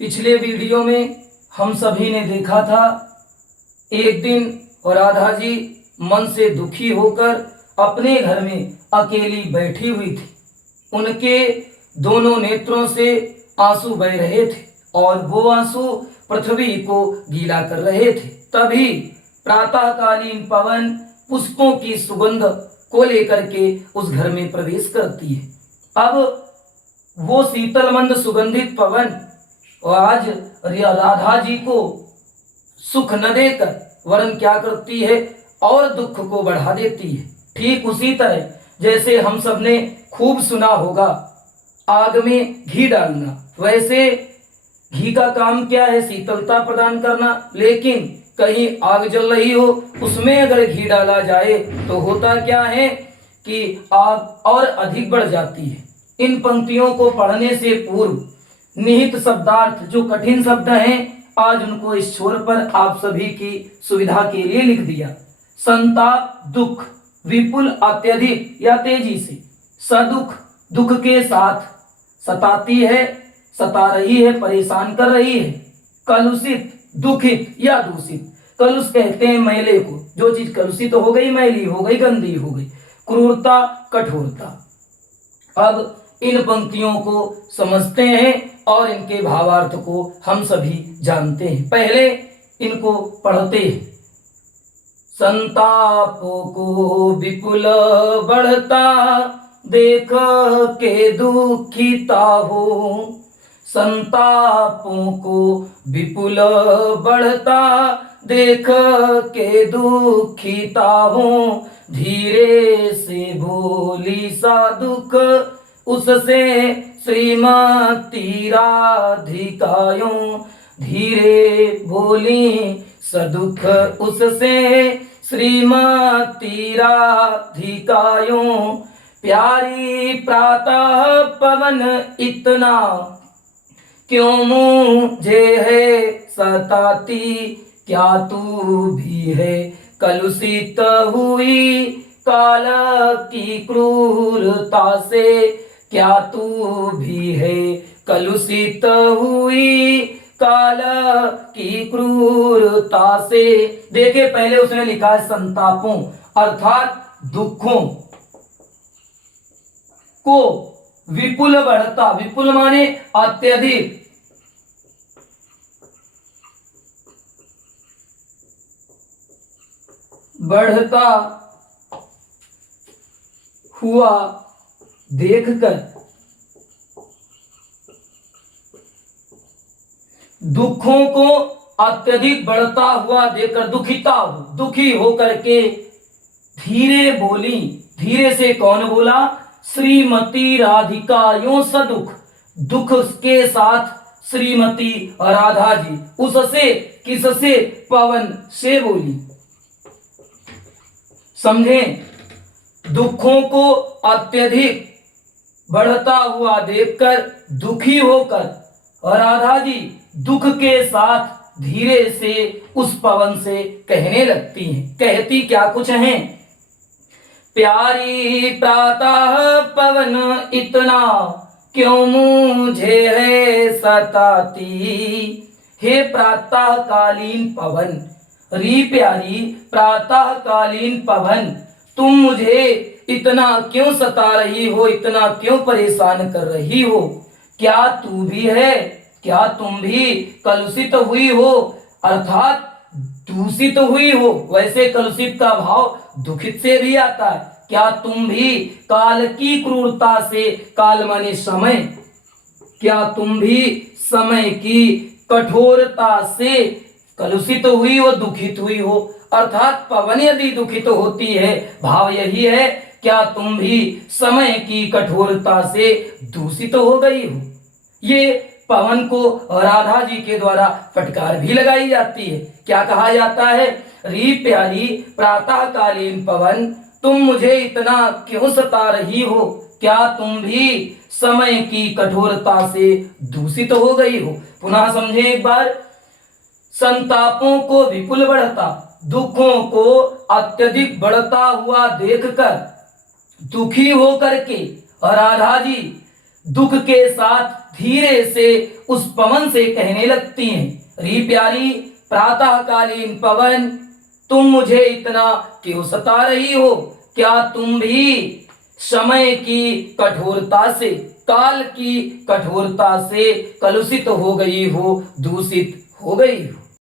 पिछले वीडियो में हम सभी ने देखा था, एक दिन राधा जी मन से दुखी होकर अपने घर में अकेली बैठी हुई थी। उनके दोनों नेत्रों से आंसू बह रहे थे और वो आंसू पृथ्वी को गीला कर रहे थे। तभी प्रातःकालीन पवन पुष्पों की सुगंध को लेकर के उस घर में प्रवेश करती है। अब वो शीतल मंद सुगंधित पवन आज राधा जी को सुख न देकर वरन क्या करती है और दुख को बढ़ा देती है। ठीक उसी तरह जैसे हम सब ने खूब सुना होगा आग में घी डालना, वैसे घी का काम क्या है? शीतलता प्रदान करना। लेकिन कहीं आग जल रही हो, उसमें अगर घी डाला जाए तो होता क्या है कि आग और अधिक बढ़ जाती है। इन पंक्तियों को पढ़ने से पूर्व निहित शब्दार्थ जो कठिन शब्द हैं, आज उनको इस छोर पर आप सभी की सुविधा के लिए लिख दिया। संताप दुख, विपुल अत्यधिक या तेजी से, सदुख दुख के साथ, सताती है, सता रही है, परेशान कर रही है। कलुषित दुखित या दूषित, कलुष कहते हैं मैले को, जो चीज कलुषित हो गई, मैली हो गई, गंदी हो गई। क्रूरता कठोरता। अब इन पंक्तियों को समझते हैं और इनके भावार्थ को हम सभी जानते हैं। पहले इनको पढ़ते हैं। संतापों को विपुल बढ़ता देख के दुखिता हो, संतापों को विपुल बढ़ता देख के दुखिता हो, धीरे से भोली सा दुख उससे श्रीमती राधिकायों, धीरे बोली सदुख उससे श्रीमती राधिकायों। प्यारी प्रातः पवन इतना क्यों मुझे है सताती, क्या तू भी है कलुषित हुई काल की क्रूरता से, क्या तू भी है कलुषित हुई काल की क्रूरता से। देखिए पहले उसने लिखा है संतापों अर्थात दुखों को विपुल बढ़ता, विपुल माने अत्यधिक, बढ़ता हुआ देखकर, दुखों को अत्यधिक बढ़ता हुआ देखकर दुखिता हो, दुखी होकर के धीरे बोली। धीरे से कौन बोला? श्रीमती राधिकायों सदुख, दुख के साथ श्रीमती राधा जी उससे, किससे? पवन से बोली। समझें? दुखों को अत्यधिक बढ़ता हुआ देखकर दुखी होकर राधा जी दुख के साथ धीरे से उस पवन से कहने लगती हैं। कहती क्या कुछ हैं? प्यारी प्रातः पवन इतना क्यों मुझे है सताती, हे प्रातःकालीन पवन, री प्यारी प्रातःकालीन पवन, तुम मुझे इतना क्यों सता रही हो, इतना क्यों परेशान कर रही हो? क्या तू भी है, क्या तुम भी कलुषित हुई हो अर्थात दूषित हुई हो? वैसे कलुषित का भाव दुखित से भी आता है। क्या तुम भी काल की क्रूरता से, काल माने समय, क्या तुम भी समय की कठोरता से कलुषित हुई हो, दुखित हुई हो? अर्थात पवन यदि दुखित होती है, भाव यही है, क्या तुम भी समय की कठोरता से दूषित हो गई हो? ये पवन को राधा जी के द्वारा फटकार भी लगाई जाती है। क्या कहा जाता है? री प्यारी प्रातःकालीन पवन, तुम मुझे इतना क्यों सता रही हो? क्या तुम भी समय की कठोरता से दूषित हो गई हो? पुनः समझे एक बार। संतापों को विपुल बढ़ता, दुखों को अत्यधिक बढ़ता हुआ देखकर दुखी होकर के राधा जी दुख के साथ धीरे से उस पवन से कहने लगती हैं, री प्यारी प्रातःकालीन पवन, तुम मुझे इतना क्यों सता रही हो? क्या तुम भी समय की कठोरता से, काल की कठोरता से कलुषित हो गई हो, दूषित हो गई हो?